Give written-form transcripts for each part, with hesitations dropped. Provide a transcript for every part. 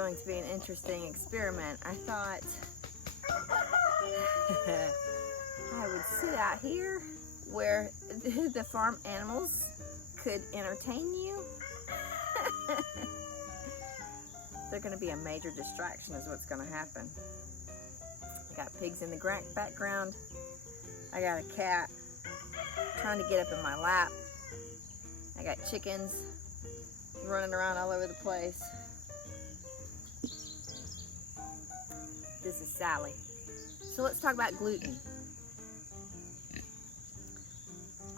going to be an interesting experiment. I thought I would sit out here where the farm animals could entertain you. They're going to be a major distraction is what's going to happen. I got pigs in the background. I got a cat trying to get up in my lap. I got chickens running around all over the place. This is Sally. So let's talk about gluten.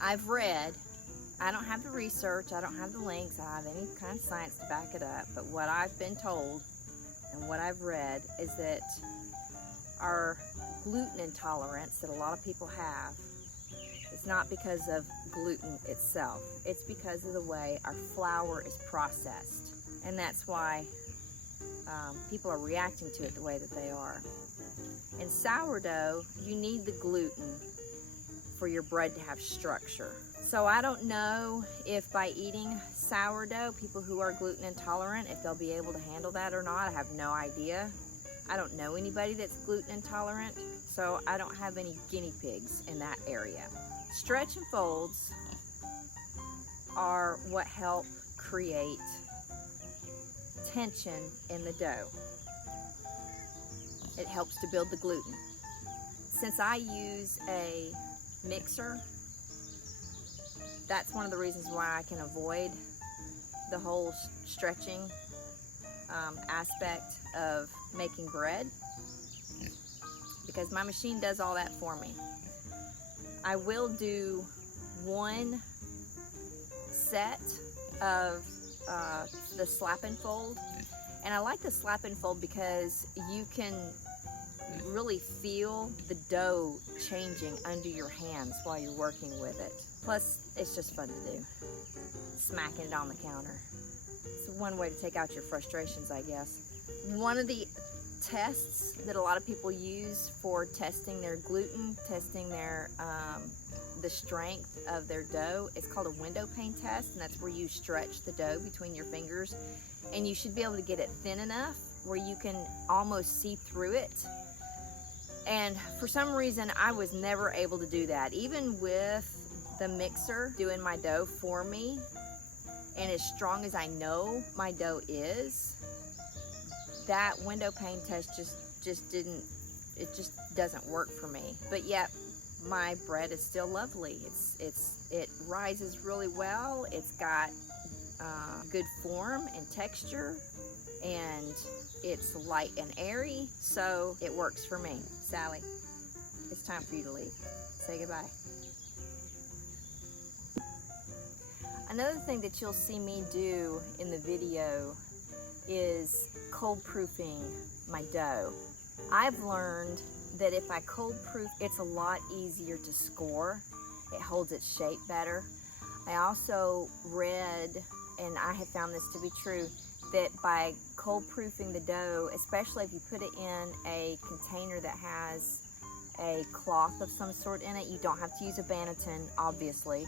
I've read, I don't have the research, I don't have the links, I don't have any kind of science to back it up, but what I've been told and what I've read is that our gluten intolerance that a lot of people have is not because of gluten itself. It's because of the way our flour is processed. And that's why people are reacting to it the way that they are. In sourdough, you need the gluten for your bread to have structure. So I don't know if by eating sourdough, people who are gluten intolerant, if they'll be able to handle that or not. I have no idea. I don't know anybody that's gluten intolerant, so I don't have any guinea pigs in that area. Stretch and folds are what help create tension in the dough. It helps to build the gluten. Since I use a mixer, that's one of the reasons why I can avoid the whole stretching aspect of making bread, because my machine does all that for me. I will do one set of the slap and fold, and I like the slap and fold because you can really feel the dough changing under your hands while you're working with it. Plus, it's just fun to do. Smacking it on the counter. It's one way to take out your frustrations, I guess. One of the tests that a lot of people use for testing their gluten, testing their the strength of their dough, it's called a window pane test, and that's where you stretch the dough between your fingers, and you should be able to get it thin enough where you can almost see through it. And for some reason, I was never able to do that. Even with the mixer doing my dough for me, and as strong as I know my dough is, that window pane test just doesn't work for me. But yet, my bread is still lovely. It rises really well. It's got good form and texture, and it's light and airy, so it works for me. Sally, it's time for you to leave. Say goodbye. Another thing that you'll see me do in the video is cold proofing my dough. I've learned that if I cold proof, it's a lot easier to score. It holds its shape better. I also read, and I have found this to be true, that by cold proofing the dough, especially if you put it in a container that has a cloth of some sort in it, you don't have to use a Banneton, obviously.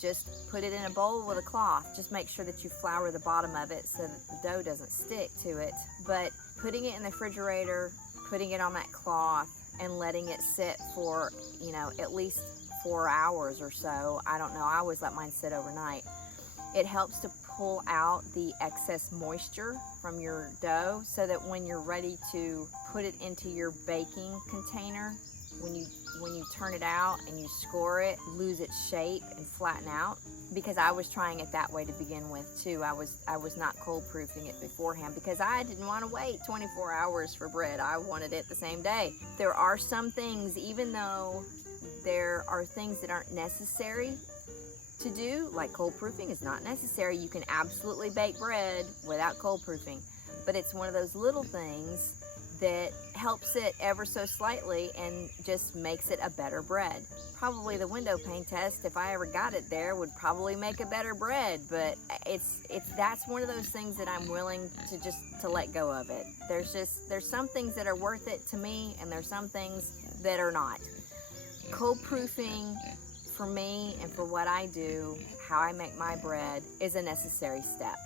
Just put it in a bowl with a cloth. Just make sure that you flour the bottom of it so that the dough doesn't stick to it. But putting it in the refrigerator, putting it on that cloth, and letting it sit for, at least 4 hours or so. I don't know, I always let mine sit overnight. It helps to pull out the excess moisture from your dough so that when you're ready to put it into your baking container, when you turn it out and you score it, lose its shape and flatten out. Because I was trying it that way to begin with too. I was not cold proofing it beforehand because I didn't want to wait 24 hours for bread. I wanted it the same day. There are some things, even though there are things that aren't necessary to do, like cold proofing is not necessary. You can absolutely bake bread without cold proofing, but it's one of those little things that helps it ever so slightly and just makes it a better bread. Probably the window pane test, if I ever got it there, would probably make a better bread, but that's one of those things that I'm willing to let go of it. There's some things that are worth it to me, and there's some things that are not. Cold proofing for me and for what I do, how I make my bread, is a necessary step.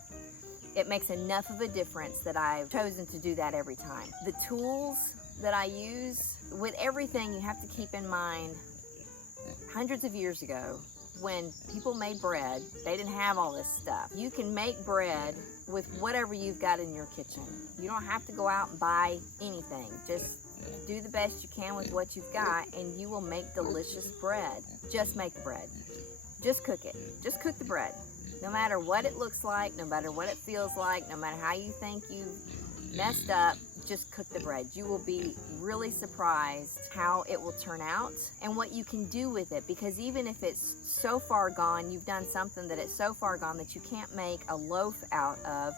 it makes enough of a difference that I've chosen to do that every time. The tools that I use, with everything you have to keep in mind, hundreds of years ago, when people made bread, they didn't have all this stuff. You can make bread with whatever you've got in your kitchen. You don't have to go out and buy anything. Just do the best you can with what you've got, and you will make delicious bread. Just make the bread. Just cook it. Just cook the bread. No matter what it looks like, no matter what it feels like, no matter how you think you messed up, just cook the bread. You will be really surprised how it will turn out and what you can do with it, because even if it's so far gone, you've done something that it's so far gone that you can't make a loaf out of,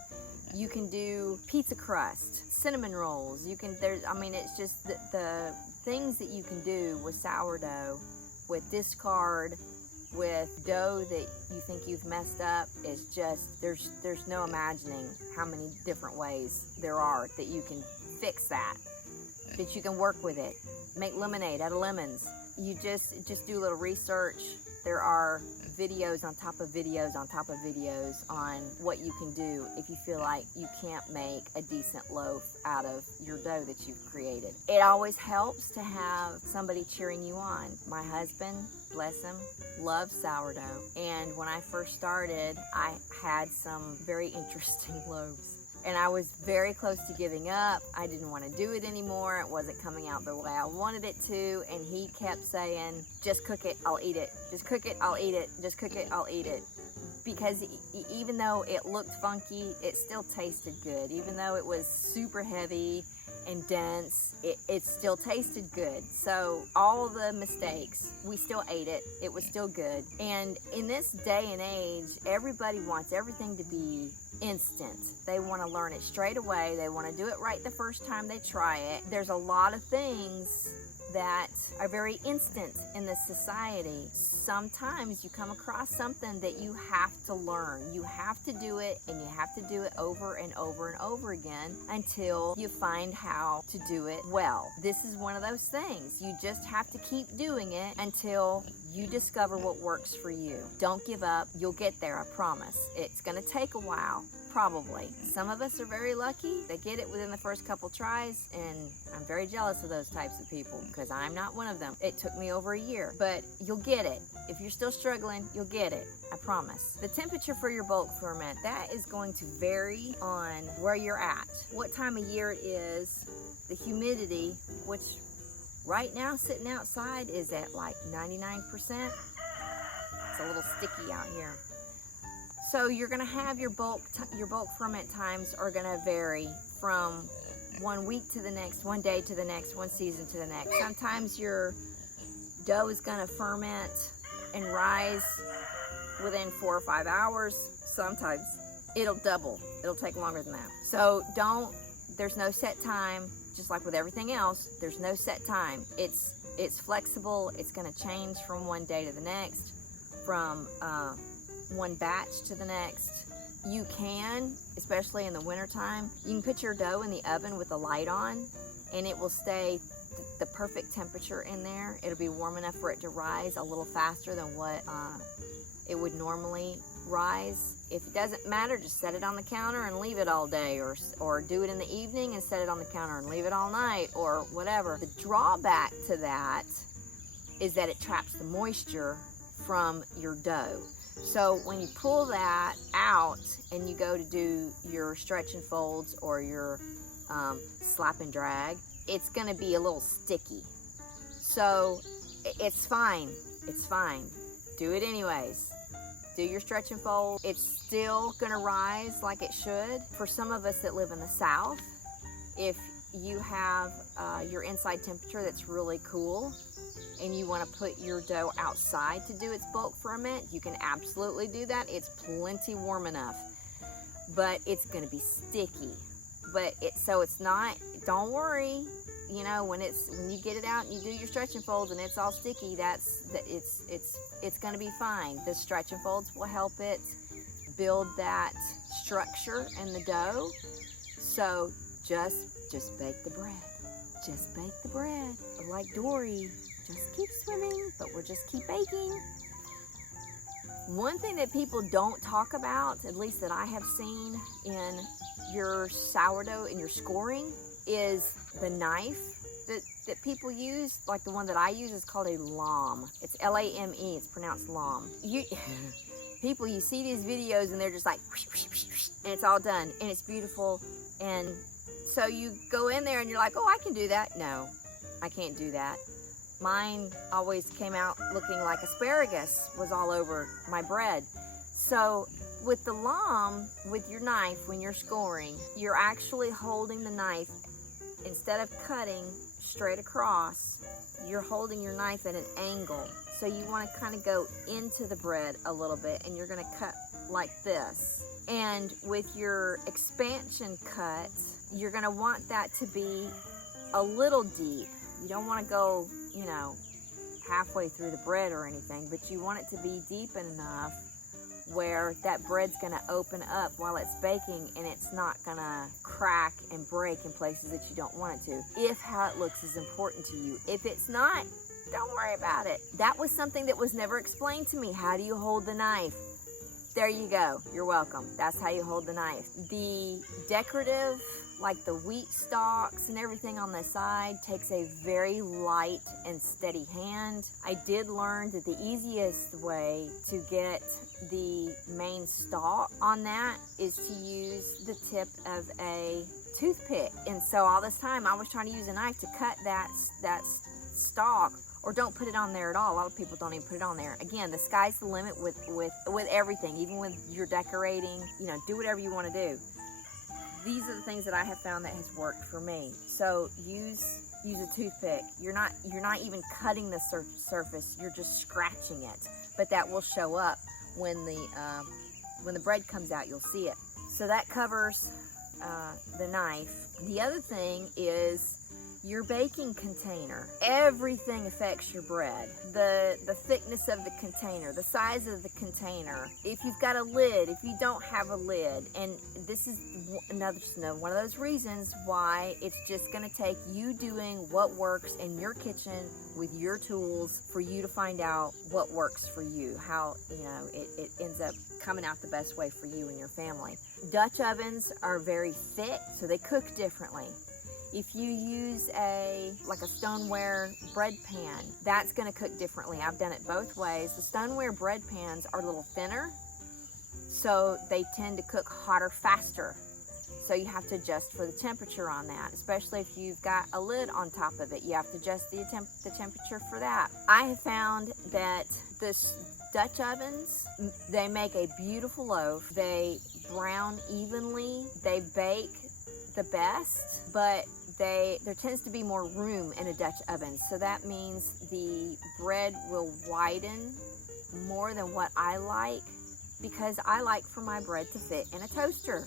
you can do pizza crust, cinnamon rolls. You can, it's just the things that you can do with sourdough, with discard, with dough that you think you've messed up is just, there's no imagining how many different ways there are that you can fix that you can work with it. Make lemonade out of lemons. You just do a little research. There are videos on top of videos on top of videos on what you can do if you feel like you can't make a decent loaf out of your dough that you've created. It always helps to have somebody cheering you on. My husband, bless him, loves sourdough. And when I first started, I had some very interesting loaves. And I was very close to giving up. I didn't want to do it anymore. It wasn't coming out the way I wanted it to. And he kept saying, just cook it, I'll eat it. Just cook it, I'll eat it. Just cook it, I'll eat it. Because even though it looked funky, it still tasted good. Even though it was super heavy and dense, it still tasted good. So all the mistakes, we still ate it. It was still good. And in this day and age, everybody wants everything to be instant. They want to learn it straight away. They want to do it right the first time they try it. There's a lot of things that are very instant in this society. Sometimes you come across something that you have to learn. You have to do it, and you have to do it over and over and over again until you find how to do it well. This is one of those things. You just have to keep doing it until you discover what works for you. Don't give up. You'll get there, I promise. It's going to take a while. Probably. Some of us are very lucky. They get it within the first couple tries, and I'm very jealous of those types of people because I'm not one of them. It took me over a year, but you'll get it. If you're still struggling, you'll get it. I promise. The temperature for your bulk ferment, that is going to vary on where you're at, what time of year it is, the humidity, which right now sitting outside is at like 99%. It's a little sticky out here. So you're going to have your bulk ferment times are going to vary from 1 week to the next, 1 day to the next, 1 season to the next. Sometimes your dough is going to ferment and rise within 4 or 5 hours. Sometimes it'll double. It'll take longer than that. So there's no set time. Just like with everything else, there's no set time. It's flexible. It's going to change from 1 day to the next, from one batch to the next. You can, especially in the wintertime, you can put your dough in the oven with the light on, and it will stay the perfect temperature in there. It'll be warm enough for it to rise a little faster than what it would normally rise. If it doesn't matter, just set it on the counter and leave it all day, or do it in the evening and set it on the counter and leave it all night, or whatever. The drawback to that is that it traps the moisture from your dough. So when you pull that out and you go to do your stretch and folds or your slap and drag, it's going to be a little sticky. So it's fine. It's fine. Do it anyways. Do your stretch and fold. It's still going to rise like it should. For some of us that live in the South, if you have your inside temperature that's really cool, and you want to put your dough outside to do its bulk ferment, you can absolutely do that. It's plenty warm enough, but it's going to be sticky. But so it's not. Don't worry. You know, when you get it out and you do your stretch and folds and it's all sticky, it's going to be fine. The stretch and folds will help it build that structure in the dough. So just bake the bread. Just bake the bread. Like Dory. Just keep swimming, but we'll just keep baking. One thing that people don't talk about, at least that I have seen in your sourdough and your scoring, is the knife that people use. Like the one that I use is called a lame. It's L-A-M-E, it's pronounced lame. People, you see these videos and they're just like, whoosh, whoosh, whoosh, whoosh, and it's all done and it's beautiful. And so you go in there and you're like, oh, I can do that. No, I can't do that. Mine always came out looking like asparagus was all over my bread. So with the lame, with your knife, when you're scoring, you're actually holding the knife, instead of cutting straight across, you're holding your knife at an angle. So you want to kind of go into the bread a little bit, and you're going to cut like this. And with your expansion cut, you're going to want that to be a little deep. You don't want to go, you know, halfway through the bread or anything, but you want it to be deep enough where that bread's going to open up while it's baking, and it's not going to crack and break in places that you don't want it to, if how it looks is important to you. If it's not, don't worry about it. That was something that was never explained to me. How do you hold the knife? There you go. You're welcome. That's how you hold the knife. The decorative, like the wheat stalks and everything on the side, takes a very light and steady hand. I did learn that the easiest way to get the main stalk on that is to use the tip of a toothpick. And so all this time I was trying to use a knife to cut that stalk, or don't put it on there at all. A lot of people don't even put it on there. Again, the sky's the limit with everything, even when you're decorating. You know, do whatever you want to do. These are the things that I have found that has worked for me. So use a toothpick. You're not even cutting the surface. You're just scratching it. But that will show up when the bread comes out. You'll see it. So that covers the knife. The other thing is your baking container. Everything affects your bread. The thickness of the container, the size of the container, if you've got a lid, if you don't have a lid. And this is one of those reasons why it's just going to take you doing what works in your kitchen with your tools for you to find out what works for you, how, you know, it ends up coming out the best way for you and your family. Dutch ovens are very thick, so they cook differently. If you use a stoneware bread pan, that's going to cook differently. I've done it both ways. The stoneware bread pans are a little thinner, so they tend to cook hotter faster. So you have to adjust for the temperature on that, especially if you've got a lid on top of it. You have to adjust the temperature for that. I have found that the Dutch ovens, they make a beautiful loaf. They brown evenly. They bake the best, but there tends to be more room in a Dutch oven, so that means the bread will widen more than what I like, because I like for my bread to fit in a toaster.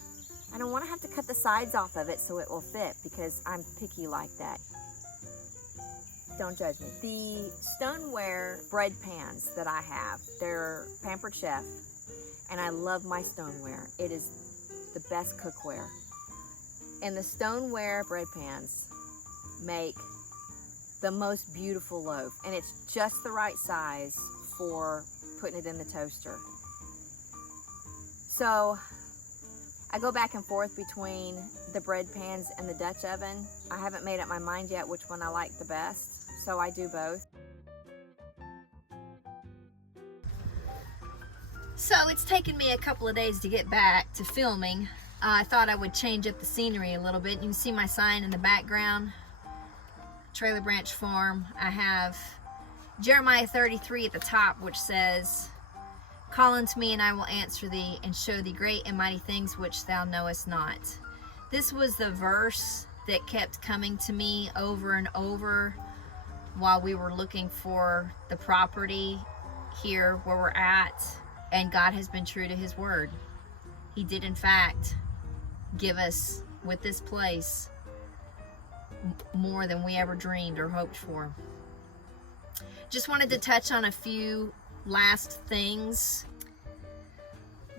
I don't want to have to cut the sides off of it so it will fit, because I'm picky like that. Don't judge me. The stoneware bread pans that I have, they're Pampered Chef, and I love my stoneware. It is the best cookware. And the stoneware bread pans make the most beautiful loaf, and it's just the right size for putting it in the toaster. So I go back and forth between the bread pans and the Dutch oven. I haven't made up my mind yet which one I like the best, so I do both. So it's taken me a couple of days to get back to filming. I thought I would change up the scenery a little bit. You can see my sign in the background, Trailer Branch Farm. I have Jeremiah 33 at the top, which says, "Call unto me, and I will answer thee, and show thee great and mighty things which thou knowest not." This was the verse that kept coming to me over and over while we were looking for the property here where we're at, and God has been true to his word. He did, in fact, give us, with this place, more than we ever dreamed or hoped for. Just wanted to touch on a few last things.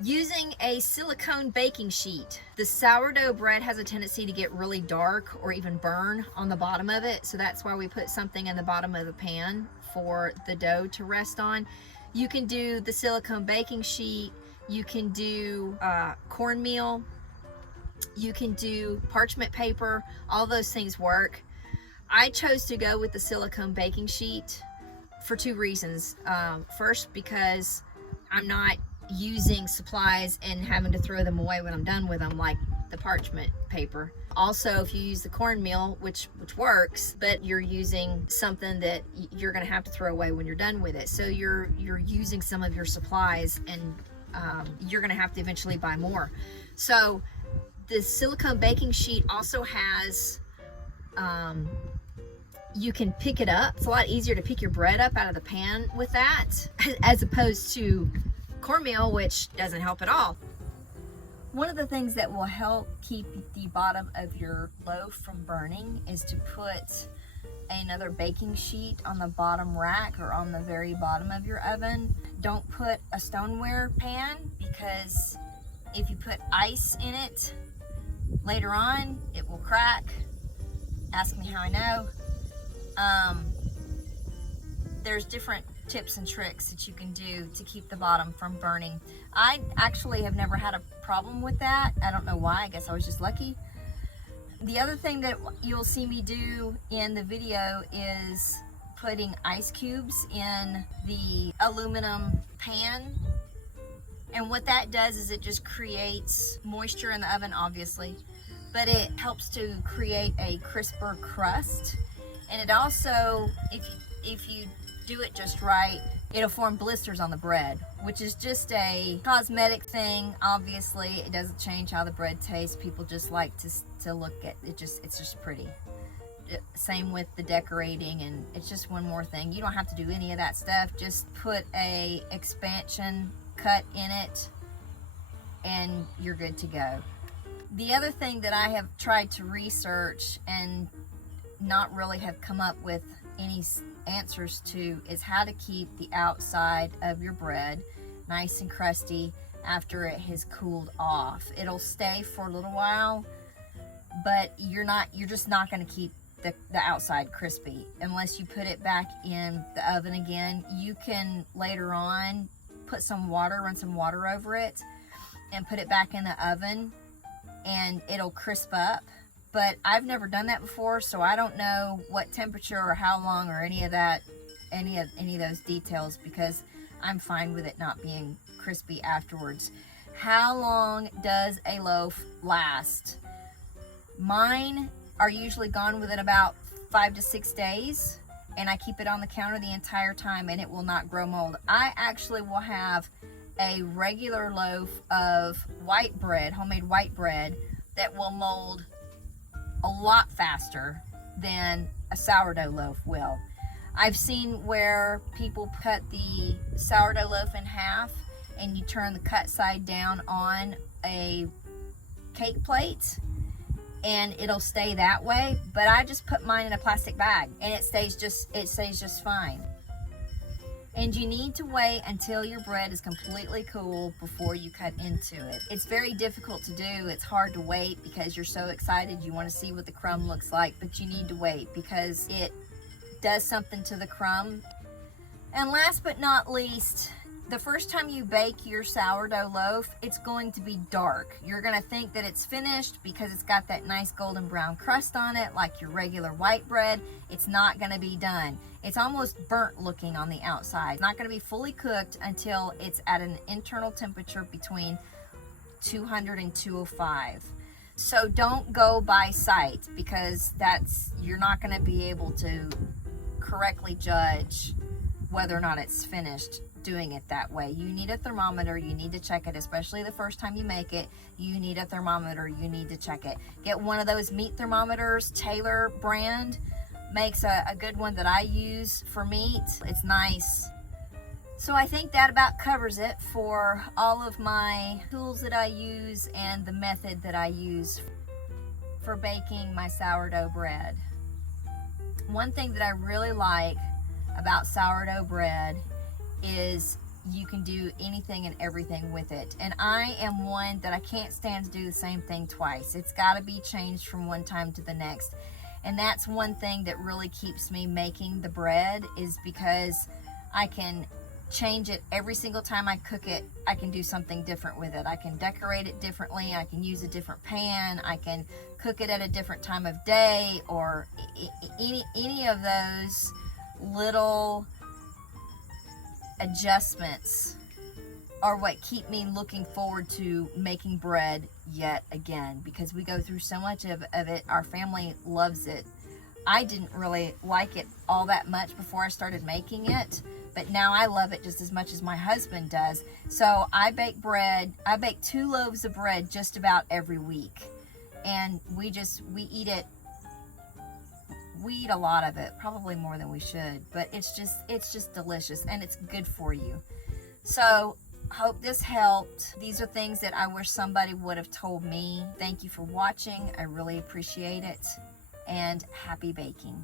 Using a silicone baking sheet. The sourdough bread has a tendency to get really dark or even burn on the bottom of it, so that's why we put something in the bottom of the pan for the dough to rest on. You can do the silicone baking sheet, you can do cornmeal, you can do parchment paper, all those things work. I chose to go with the silicone baking sheet for two reasons. First, because I'm not using supplies and having to throw them away when I'm done with them like the parchment paper. Also, if you use the cornmeal, which works, but you're using something that you're going to have to throw away when you're done with it. So you're using some of your supplies, and you're going to have to eventually buy more. So the silicone baking sheet also has, you can pick it up. It's a lot easier to pick your bread up out of the pan with that, as opposed to cornmeal, which doesn't help at all. One of the things that will help keep the bottom of your loaf from burning is to put another baking sheet on the bottom rack or on the very bottom of your oven. Don't put a stoneware pan, because if you put ice in it later on, it will crack. Ask me how I know. There's different tips and tricks that you can do to keep the bottom from burning. I actually have never had a problem with that. I don't know why. I guess I was just lucky. The other thing that you'll see me do in the video is putting ice cubes in the aluminum pan. And what that does is it just creates moisture in the oven, obviously, but it helps to create a crisper crust. And it also, if you do it just right, it'll form blisters on the bread, which is just a cosmetic thing. Obviously, it doesn't change how the bread tastes. People just like to look at it. It's just pretty. Same with the decorating, and it's just one more thing. You don't have to do any of that stuff. Just put a expansion cut in it and you're good to go. The other thing that I have tried to research and not really have come up with any answers to is how to keep the outside of your bread nice and crusty after it has cooled off. It'll stay for a little while, but you're just not going to keep the outside crispy unless you put it back in the oven again. You can later on put some water, run some water over it, and put it back in the oven, and it'll crisp up. But I've never done that before, so I don't know what temperature or how long or any of those details, because I'm fine with it not being crispy afterwards. How long does a loaf last? Mine are usually gone within about 5 to 6 days, and I keep it on the counter the entire time, and it will not grow mold. I actually will have a regular loaf of white bread, homemade white bread, that will mold a lot faster than a sourdough loaf will. I've seen where people cut the sourdough loaf in half and you turn the cut side down on a cake plate and it'll stay that way, but I just put mine in a plastic bag and it stays just fine. And you need to wait until your bread is completely cool before you cut into it. It's very difficult to do. It's hard to wait because you're so excited. You want to see what the crumb looks like, but you need to wait because it does something to the crumb. And last but not least, the first time you bake your sourdough loaf, it's going to be dark. You're going to think that it's finished because it's got that nice golden brown crust on it, like your regular white bread. It's not going to be done. It's almost burnt looking on the outside. It's not going to be fully cooked until it's at an internal temperature between 200 and 205. So don't go by sight, because you're not going to be able to correctly judge whether or not it's finished doing it that way. You need a thermometer. You need to check it, especially the first time you make it. You need a thermometer. You need to check it. Get one of those meat thermometers. Taylor brand makes a good one that I use for meat. It's nice. So I think that about covers it for all of my tools that I use and the method that I use for baking my sourdough bread. One thing that I really like about sourdough bread is you can do anything and everything with it. And I am one that I can't stand to do the same thing twice. It's got to be changed from one time to the next. And that's one thing that really keeps me making the bread, is because I can change it every single time I cook it. I can do something different with it. I can decorate it differently. I can use a different pan. I can cook it at a different time of day, or any of those little adjustments are what keep me looking forward to making bread yet again, because we go through so much of it. Our family loves it. I didn't really like it all that much before I started making it, but now I love it just as much as my husband does. So I bake bread. I bake 2 loaves of bread just about every week, and we eat it. We eat a lot of it, probably more than we should, but it's just delicious, and it's good for you. So hope this helped. These are things that I wish somebody would have told me. Thank you for watching. I really appreciate it, and happy baking.